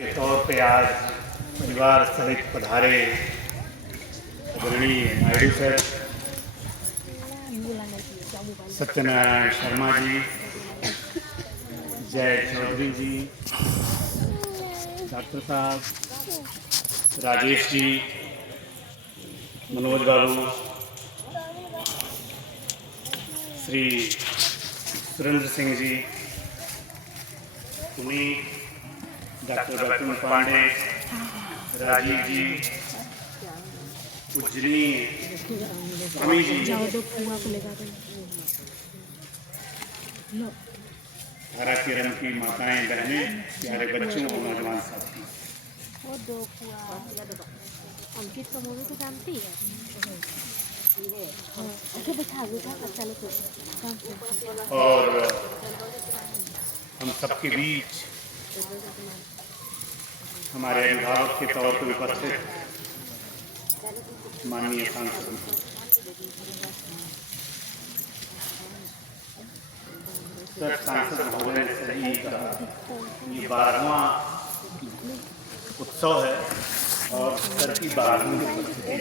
के तौर पे आज परिवार सहित पधारे आदरणीय नायडू सर, सत्यनारायण शर्मा जी, जय चौधरी जी, डॉक्टर साहब, राजेश जी, मनोज बाबू, श्री सुरेंद्र सिंह जी, उम्मीद, डॉक्टर बर्तन पांडे, राजीव जी, उज्जनी स्वामी जी, धारा किरण की माताएं, बहनें, प्यारे बच्चों और नौजवान साथी, अंकित का मूवी तो जानती है। और हम सबके बीच हमारे अभिभावक के तौर पर उपस्थित माननीय सांसद सर, सांसद महोदय ने सही कहा, ये 12वां उत्सव है और सर की 12वीं उपस्थिति है।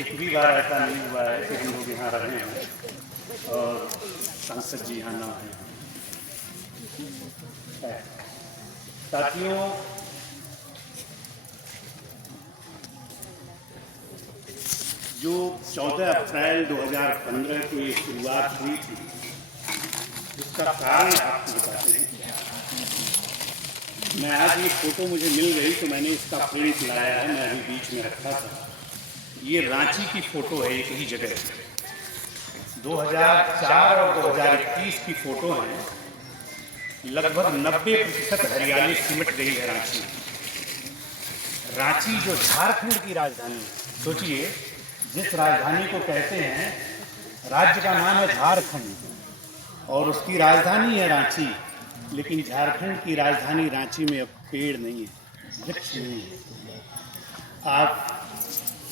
एक भी बार ऐसा नहीं हुआ है कि हम लोग यहाँ रहे हैं और सांसद जी यहाँ ना आए। साथियों, जो 14 अप्रैल 2015 को ये शुरुआत हुई थी, उसका कारण आपको बताते हैं। मैं आज ये फोटो मुझे मिल गई तो मैंने इसका प्रिंट लाया है, मैं अभी बीच में रखा था। ये रांची की फोटो है, एक ही जगह 2004 और 2021 की फोटो है। लगभग 90% हरियाली सिमट गई है रांची। रांची जो झारखंड की राजधानी, सोचिए, जिस राजधानी को कहते हैं, राज्य का नाम है झारखंड और उसकी राजधानी है रांची, लेकिन झारखंड की राजधानी रांची में अब पेड़ नहीं है, वृक्ष नहीं है। आप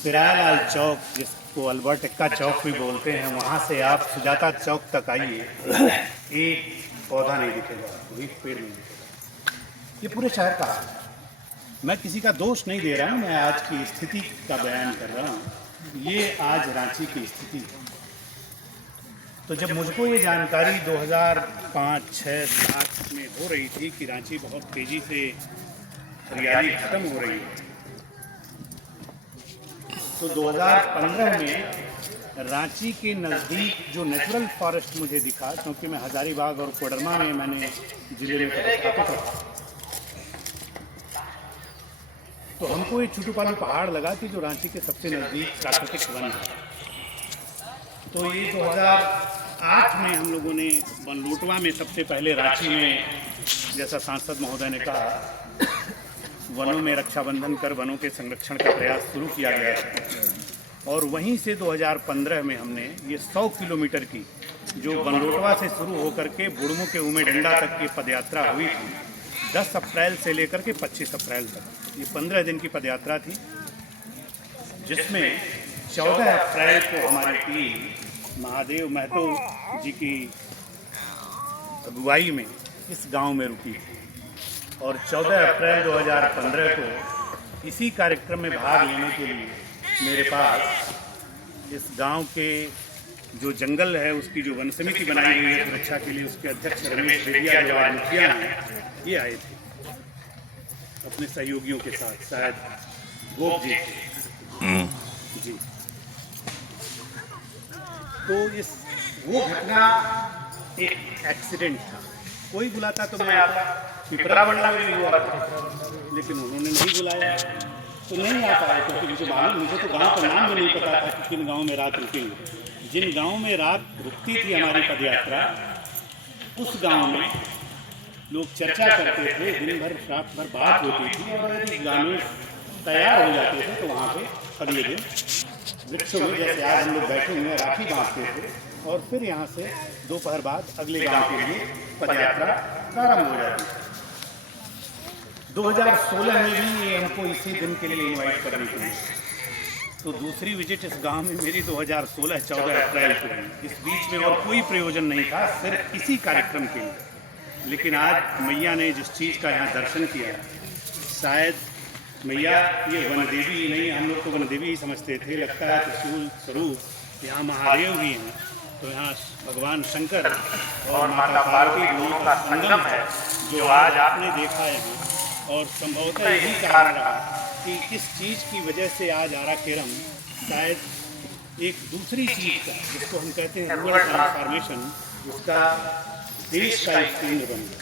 फिरालाल चौक, जिसको अल्बर्ट एक्का चौक भी बोलते हैं, वहाँ से आप सुजाता चौक तक आइए, एक पौधा नहीं दिखेगा, एक पेड़ नहीं दिखेगा। ये पूरे शहर का हाल है। मैं किसी का दोष नहीं दे रहा हूँ, मैं आज की स्थिति का बयान कर रहा हूँ। ये आज रांची की स्थिति है। तो जब मुझको ये जानकारी 2005, 6, 7 में हो रही थी कि रांची बहुत तेजी से हरियाली खत्म हो रही है, तो 2015 में रांची के नज़दीक जो नेचुरल फॉरेस्ट मुझे दिखा, क्योंकि मैं हजारीबाग और कोडरमा में मैंने जिले में पदस्थापित था, तो हमको ये छुटूपालू पहाड़ लगा कि जो रांची के सबसे नज़दीक प्राकृतिक वन है। तो ये 2008 में हम लोगों ने बनलोटवा में सबसे पहले रांची में, जैसा सांसद महोदय ने कहा, वनों में रक्षाबंधन कर वनों के संरक्षण का प्रयास शुरू किया गया है। और वहीं से 2015 में हमने ये 100 किलोमीटर की, जो बनलोटवा से शुरू होकर के बुढ़मू के उमेडंडा तक की पदयात्रा हुई थी, 10 अप्रैल से लेकर के 25 अप्रैल तक, ये 15 दिन की पदयात्रा थी, जिसमें 14 अप्रैल को हमारी टीम महादेव महतो जी की अगुवाई में इस गांव में रुकी थी। और 14 अप्रैल 2015 को इसी कार्यक्रम में भाग लेने के लिए मेरे पास इस गांव के जो जंगल है, उसकी जो वन समिति बनाई गई है सुरक्षा के लिए, उसके अध्यक्ष रमेश बेदिया, जो आज मुखिया हैं, ये आए थे अपने सहयोगियों के साथ, शायद गोप जी जी। तो वो घटना एक एक्सीडेंट था। कोई बुलाता तो मैं आता, पिपरा बंडा में भी हुआ, लेकिन उन्होंने नहीं बुलाया तो नहीं आ पाया, क्योंकि मुझे तो गांव का नाम भी नहीं पता था कि किन गांव में रात रुकेंगे। जिन गांव में रात रुकती थी हमारी पदयात्रा, उस गांव में लोग चर्चा करते थे, दिन भर रात भर बात होती थी, और यदि ग्रामीण तैयार हो जाते थे तो वहाँ पे अगले दिन वृक्षों में, जैसे आज हम लोग बैठे हुए हैं, राखी बांधते थे, और फिर यहाँ से दोपहर बाद अगले गांव के लिए पदयात्रा प्रारंभ हो जाती थी। 2016 में भी ये हमको इसी दिन के लिए इनवाइट करनी थी, तो दूसरी विजिट इस गांव में मेरी 2016 14 अप्रैल को हुई। इस बीच में और कोई प्रयोजन नहीं था, सिर्फ इसी कार्यक्रम के लिए लेकिन आज मैया ने जिस चीज़ का यहाँ दर्शन किया, शायद मैया ये वन देवी ही नहीं, हम लोग तो वन देवी ही समझते थे, लगता है त्रिशूल स्वरूप यहाँ महादेव भी हैं। तो यहाँ भगवान शंकर और माता पार्वती दोनों का संगम है जो आज आपने देखा है। और संभवतः यही कारण रहा कि इस चीज़ की वजह से आज आराकेरम शायद एक दूसरी चीज़ का, जिसको हम कहते हैं रूरल ट्रांसफॉर्मेशन, उसका देश का एक केंद्र बन गया।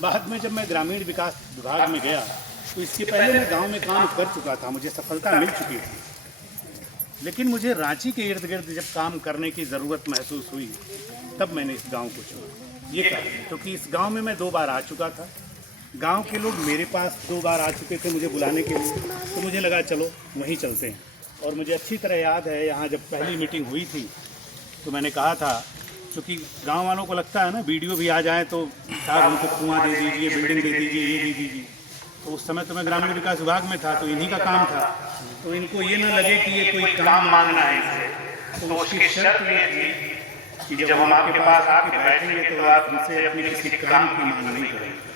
बाद में जब मैं ग्रामीण विकास विभाग में गया तो इसके पहले मैं गांव में काम कर चुका था, मुझे सफलता मिल चुकी थी। लेकिन मुझे रांची के इर्द गिर्द जब काम करने की ज़रूरत महसूस हुई तब मैंने इस गांव को चुना। ये कारण क्योंकि इस गांव में मैं 2 बार आ चुका था, गांव के लोग मेरे पास 2 बार आ चुके थे मुझे बुलाने के लिए, तो मुझे लगा चलो वहीं चलते हैं। और मुझे अच्छी तरह याद है यहाँ जब पहली मीटिंग हुई थी तो मैंने कहा था, क्योंकि गांव वालों को लगता है ना वीडियो भी आ जाए तो साहब हमको कुआं दे दीजिए, बिल्डिंग दे दीजिए, ये दे दीजिए। तो उस समय तो मैं ग्रामीण विकास विभाग में था, तो इन्हीं का काम था, तो इनको ये ना लगे कि ये कोई काम मांगना है इनसे। तो उसकी शर्त ये थी कि जब हम आपके पास आके बैठेंगे तो आप हमसे अपने किसी काम की मांग नहीं करेंगे।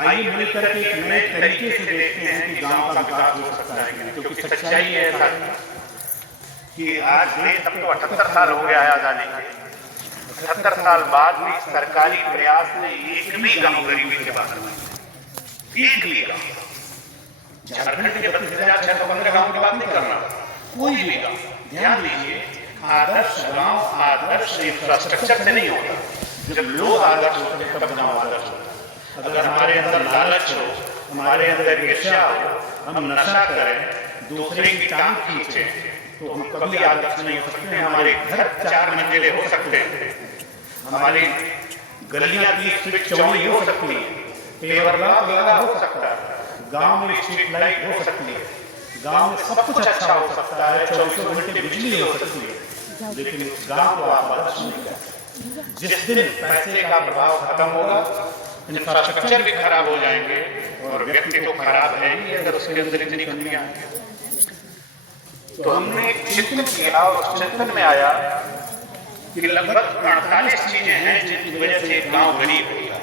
आइए मिल करके एक नए तरीके से देखते हैं कि गांव का विकास हो सकता है कि नहीं, क्योंकि सच्चाई ऐसा है कि आज देश अब तो 78 साल हो गया है आज़ादी के। 78 साल बाद भी सरकारी प्रयास ने एक भी गांव गरीबी से बाहर नहीं, एक भी गांव, झारखंड के 32,615 गांव की बात नहीं कर रहा, कोई भी गांव, ध्यान दीजिए, आदर्श गांव आदर्श इंफ्रास्ट्रक्चर से नहीं होता। जब लोग आदर्श होते हैं तब गांव आदर्श होता है। अगर हमारे अंदर लालच हो, हमारे अंदर ईर्ष्या हो, हम नशा करें, दूसरे की टांग खींचे, तो हम कभी आदर्श नहीं हो सकते। हमारे घर 4 मंजिले हो सकते हैं, हमारी गलियां 30 फीट चौड़ी हो सकती है, पेवर ब्लॉक लगा हो सकता है, गांव में स्ट्रीट लाइट हो सकती है, गांव में सब कुछ अच्छा हो सकता है, 24 घंटे बिजली हो सकती है, लेकिन उस गांव को आप आदर्श नहीं कर। जिस दिन पैसे का प्रभाव खत्म होगा, इंफ्रास्ट्रक्चर भी खराब हो जाएंगे और व्यक्ति तो खराब है ही अगर उसके अंदर इतनी कमियां हैं। तो हमने एक चिंतन किया और उस चिंतन में आया कि लगभग 48 चीजें हैं जिनकी वजह से गांव गरीब हो गया,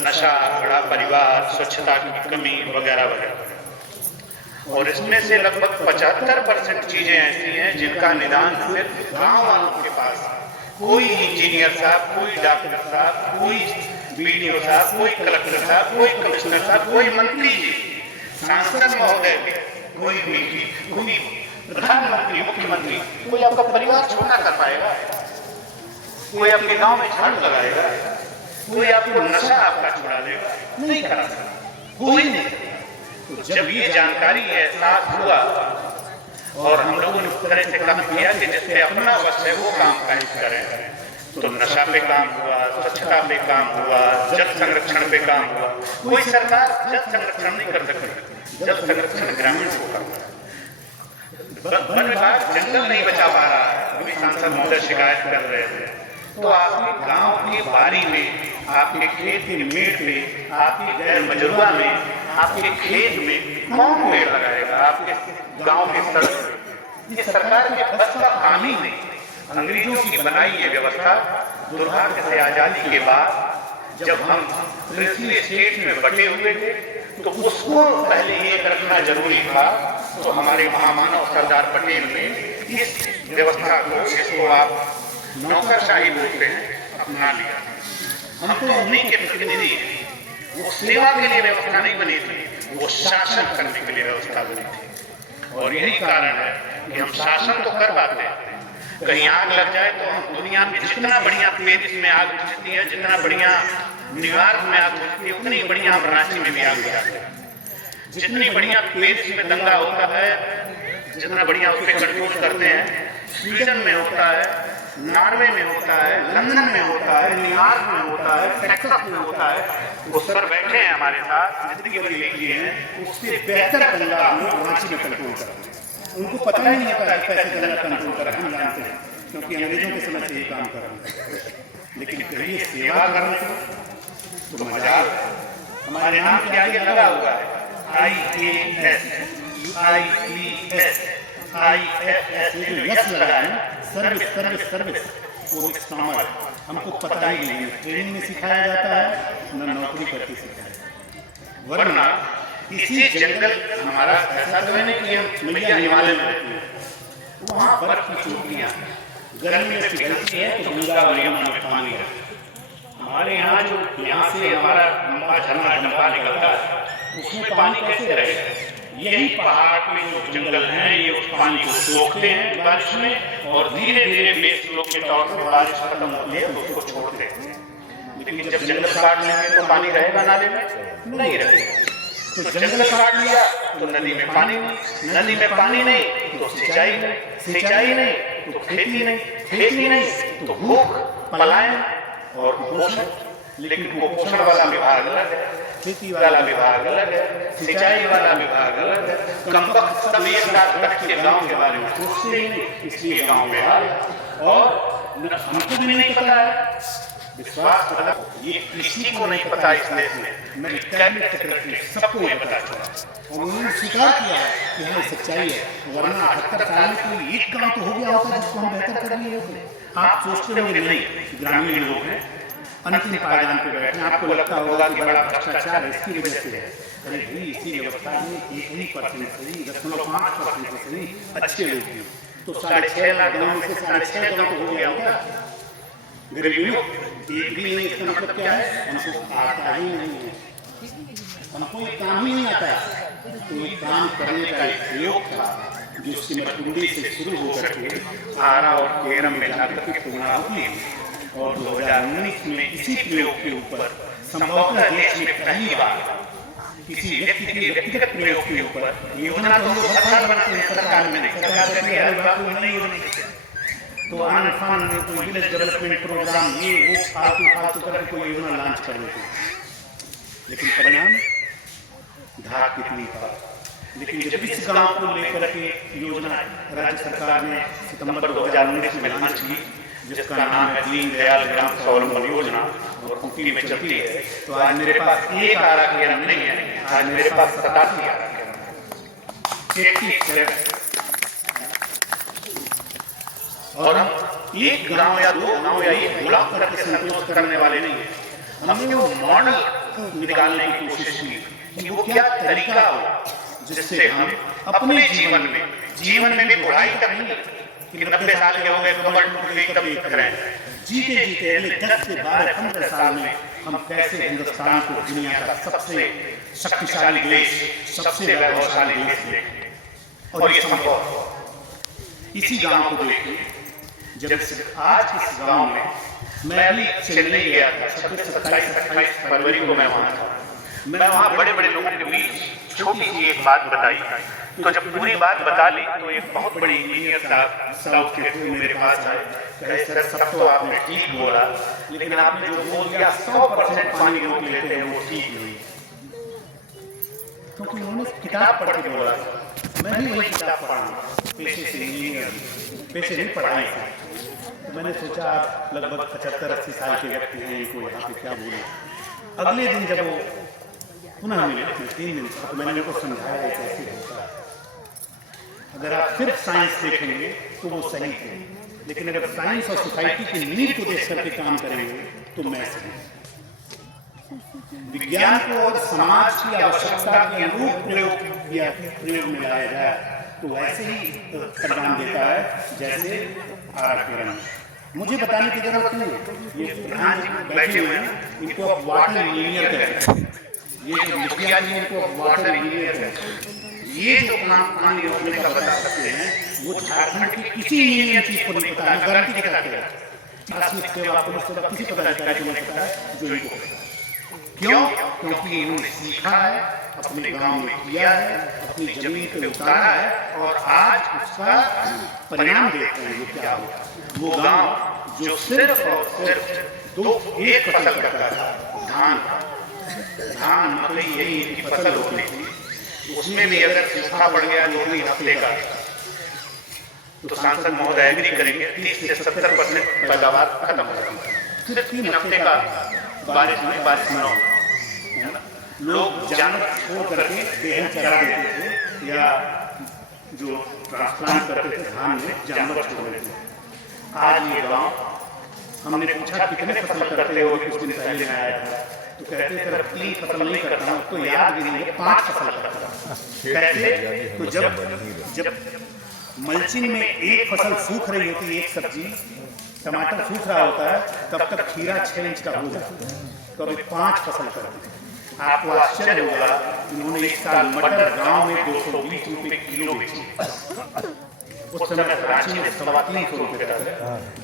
नशा, बड़ा परिवार, स्वच्छता की कमी वगैरह वगैरह। और इसमें से लगभग 75% चीजें ऐसी हैं जिनका निदान सिर्फ गांव वालों के पास, कोई इंजीनियर साहब, कोई डॉक्टर साहब, कोई बीडीओ साहब, कोई कलेक्टर साहब, कोई कमिश्नर साहब, कोई मंत्री जी, सांसद महोदय, कोई प्रधानमंत्री, मुख्यमंत्री, कोई आपका परिवार छोटा कर पाएगा, कोई आपके गांव में झाड़ू लगाएगा, कोई आपको नशा आपका छुड़ा देगा, नहीं करा सकता, कोई नहीं। तो जब ये जानकारी एहसास हुआ और हम लोगों ने उस तरह से काम किया कि जिससे अपना वश है वो काम कायम करें, तो नशा पे काम हुआ, स्वच्छता पे काम हुआ, जल संरक्षण पे काम हुआ। कोई सरकार जल संरक्षण नहीं कर सकती, जल संरक्षण ग्रामीण को करना है। वन विभाग जंगल नहीं बचा पा रहा है, अभी सांसद महोदय शिकायत कर रहे थे। तो आपके गांव की बारी में, आपके खेत के मेड़ पे, आपके गैर मजरूआ में, आपके खेत में कौन पेड़ लगाएगा? आपके गांव की सड़क पे। ये सरकार के बस का काम ही नहीं। अंग्रेजों की बनाई ये व्यवस्था दुर्भाग्य से आजादी के बाद जब हम प्रिंसली स्टेट में बटे हुए थे तो उसको पहले ये रखना जरूरी था। तो हमारे महामानव सरदार पटेल ने इस व्यवस्था को, इसको आप नौकरशाही बोलते हैं, अपना लिया। हम तो उन्हीं के प्रतिनिधि हैं। वो सेवा के लिए व्यवस्था नहीं बनी थी, वो शासन करने के लिए व्यवस्था बनी थी। और यही कारण है कि हम शासन तो कर पाते हैं, कहीं आग लग जाए तो हम दुनिया में जितना बढ़िया पेरिस में आग बुझती है, जितना बढ़िया न्यूयॉर्क में आग बुझती है, उतनी बढ़िया हम रांची में भी आग बुझाते हैं। जितनी बढ़िया पेरिस में दंगा होता है, जितना बढ़िया उस पर कंट्रोल करते हैं, स्वीडन में होता है, नॉर्वे में होता है, लंदन में होता है, न्यूयॉर्क में होता है, टेक्सास में होता है। वो सर बैठे हैं हमारे साथ, जिंदगी भर देखिए हैं, उससे बेहतर दंगा हम लोग रांची में कंट्रोल करते हैं। उनको पता ही नहीं होता है कैसे दंगा कंट्रोल करें, हम जानते हैं क्योंकि अंग्रेजों के समय से ये काम कर रहे हैं। लेकिन कहिए सेवा करने से तो मजा आता है। हमारे नाम के आगे लगा हुआ है IAS, IPS, IFS, जो यस लगा है, सर्विस सर्विस सर्विस, वो मिक्स नॉर्मल। हमको पता ही नहीं है, ट्रेनिंग में सिखाया जाता है न नौकरी करके सिखाया जाता है। वरना इसी जंगल हमारा ऐसा तो नहीं कि हम मैया हिमालय में रहती है, वहाँ बर्फ की चोटियाँ गर्मी में पिघलती है तो गंगा और यमुना में पानी है। हमारे यहाँ जो यहाँ से हमारा लंबा झरना डंबा निकलता है उसमें पानी कैसे रहेगा? यही पहाड़ के जो जंगल हैं ये उस पानी को सोखते हैं बारिश में और धीरे धीरे बेस फ्लो के तौर पर बारिश खत्म होती है तो उसको छोड़ते हैं। लेकिन जब जंगल काट लेंगे तो पानी रहेगा नाले में? नहीं रहेगा। तो जंगल काट लिया तो नदी में पानी नहीं, नदी में पानी नहीं तो सिंचाई नहीं, सिंचाई नहीं तो खेती नहीं, खेती नहीं तो भूख, पलायन और कुपोषण। लेकिन कुपोषण वाला विभाग अलग है, खेती वाला विभाग अलग है, सिंचाई वाला विभाग अलग है। कम वक्त सब एक साथ बैठ के गाँव के बारे में सोचते ही नहीं, इसलिए गाँव में आ गए। और हमको भी नहीं पता है, विश्वास करो ये किसी को नहीं पता इस देश में, मेरे कैबिनेट सेक्रेटरी सबको ये पता चला और उन्होंने स्वीकार किया कि हाँ सच्चाई है। वरना 78 साल में कोई एक काम तो हो गया होता जिसको हम बेहतर कर लिए होते। आप सोचते होंगे नहीं, ग्रामीण लोग हैं अंतिम पायदान पे बैठे, आपको लगता होगा कि बड़ा भ्रष्टाचार है इसकी वजह से है। अरे भाई इसी व्यवस्था में 1% सही, 0.5% सही अच्छे लोग हैं तो 6.5 लाख गाँव में से 6.5 गाँव तो हो गया होगा। गरीबियों एक भी नहीं, इसका मतलब क्या है? हमको आता ही नहीं है, हमको ये काम ही नहीं आता है। तो ये काम करने का एक प्रयोग था जो सिमरकुंडी से शुरू होकर के आरा और केरम में जाकर के पूर्ण होती है और 2019 में इसी प्रयोग के ऊपर संभवतः देश में पहली बार किसी व्यक्ति के व्यक्तिगत प्रयोग के ऊपर योजना तो हर साल बनाते हैं सरकार में, सरकार कहती है हर विभाग को नई योजना देते हैं। तो आनंद फान में कोई विलेज डेवलपमेंट प्रोग्राम ये वो फालतू करके कोई योजना लॉन्च कर देते हैं, लेकिन परिणाम धाक कितनी था। लेकिन जब इस गांव को लेकर के योजना राज्य सरकार ने सितंबर 2019 में लॉन्च की जिसका नाम है दीनदयाल ग्राम स्वावलंबन योजना और यूपी में चलती है, तो आज मेरे पास एक आरा केरम नहीं है, आज मेरे पास 87 आरा केरम और हम एक गांव या 2 गांव या एक ब्लॉक करके संतोष करने वाले नहीं है। हमने वो मॉडल निकालने की कोशिश की कि वो क्या तरीका हो जिससे हम अपने जीवन में भी बुढ़ाई तक नहीं कि 90 साल के हो गए कमर टूट गई तब ये कर रहे हैं, जीते जीते अगले 10 से 12 15 साल में हम कैसे हिंदुस्तान को दुनिया का सबसे शक्तिशाली देश, सबसे वैभवशाली देश दें। और ये संभव इसी गांव को देखिए। जब आज इस गांव में मैं भी चेन्नई गया था 26, 27, 28 फरवरी को मैं वहाँ था। मैं वहाँ बड़े बड़े लोगों के बीच छोटी सी एक बात बताई, तो जब पूरी बात बता ली तो एक बहुत बड़ी इंजीनियर साहब साउथ के थे मेरे पास आए, कहे सर सब तो आपने ठीक बोला लेकिन आपने जो बोल दिया 100% पानी रोक लेते हैं वो ठीक नहीं, क्योंकि उन्होंने किताब पढ़ के बोला। मैं भी वही किताब पढ़ा पेशे से, इंजीनियर पेशे नहीं पढ़ाई थी। तो मैंने सोचा आप लगभग 75-80 साल के व्यक्ति हैं, इनको यहाँ पे क्या बोले। अगले दिन जब वो पुनः मिले 3 दिन तो मैंने उनको समझाया कैसे होता है। अगर आप सिर्फ साइंस देखेंगे तो वो सही थे, लेकिन अगर साइंस और सोसाइटी की नीड को देख करके काम करेंगे तो मैं सही। विज्ञान को और समाज की आवश्यकता के अनुरूप प्रयोग में लाया जाए तो वैसे ही परिणाम देता है जैसे आरा केरम। मुझे बताने की जरूरत नहीं है, ये प्रधान जी बैठे हुए हैं, इनको आप वाटर इंजीनियर कहते हैं, ये जो मुखिया जी इनको वाटर इंजीनियर कहते हैं। ये जो पानी रोकने का बता सकते हैं वो झारखंड की किसी इंजीनियर चीज को नहीं पता है, गारंटी के साथ शासनिक सेवा पुलिस सेवा किसी पदाधिकारी को नहीं पता है जो इनको पता है। क्यों? क्योंकि इन्होंने सीखा है, अपने गांव में किया है, अपनी जमीन पे उतारा है और आज उसका परिणाम देखते हैं वो क्या होगा। वो गांव जो सिर्फ और सिर्फ एक फसल करता था, धान मकई यही इनकी फसल होती थी, उसमें भी अगर सूखा पड़ गया 2-3 हफ्ते का तो सांसद महोदय एग्री करेंगे 30 से 70% पैदावार खत्म हो जाती है। सिर्फ 3 हफ्ते का बारिश न हो, लोग जानवर छोड़ करके बेहन चरा देते थे या जो ट्रांसप्लांट करते थे धान में जानवर छोड़ देते थे। आज ये गांव हमने पूछा कितने फसल करते हो, कुछ दिन पहले मैं आया था, तो कहते सर 3 फसल नहीं करता हूँ, तो याद भी नहीं है 5 फसल करता हूँ। कैसे? तो जब मल्चिंग में एक फसल सूख रही होती है, एक सब्जी टमाटर सूख रहा होता है, तब तक खीरा 6 इंच का हो जाता है, तो अभी 5 फसल करते हैं। आपको आश्चर्य होगा, इन्होंने एक साल मटर गांव में 220 रुपए किलो बेची। उस समय रांची में 350 रुपए था,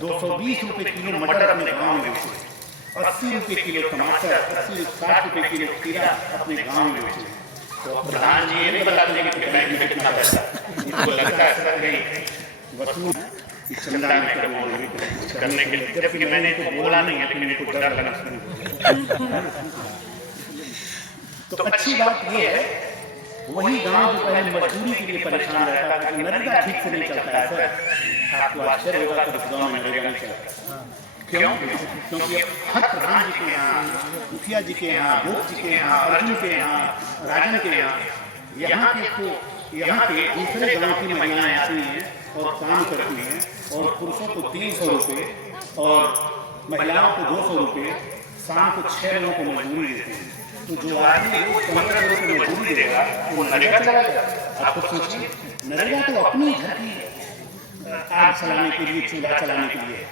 220 रुपए किलो मटर अपने गांव में बेचे, 80 रुपए किलो टमाटर, 80-60 रुपए किलो खीरा अपने गांव में बेचे। तो प्रधान जी ये नहीं बताते कि बैंक में कितना पैसा, इनको लगता है सर नहीं वसूल चंदा में करने के लिए, जबकि मैंने इनको बोला नहीं है, लेकिन इनको डर लगना शुरू हो गया। तो अच्छी बात ये है, वही गांव जो पहले मजदूरी के लिए परेशान रहता था कि नरेगा ठीक से नहीं चलता है सर, आपको आश्चर्य होगा कि इस गांव में नरेगा नहीं चलता। क्यों? क्योंकि हर प्रधान जी के यहाँ, मुखिया जी के यहाँ, भोग जी के यहाँ, अर्जुन के यहाँ, राजन के यहाँ, यहाँ के दूसरे गांव की महिलाएं आती हैं और काम करती हैं, और पुरुषों को 300 रुपये और महिलाओं को 200 रुपये, शाम को 6 लोगों को मजदूरी देते हैं। तो जो आदमी 15 रुपये मजदूरी देगा वो नरेगा चलाएगा। आप खुद सोचिए, नरेगा तो अपनी घर की आग चलाने के लिए, चूल्हा चलाने के लिए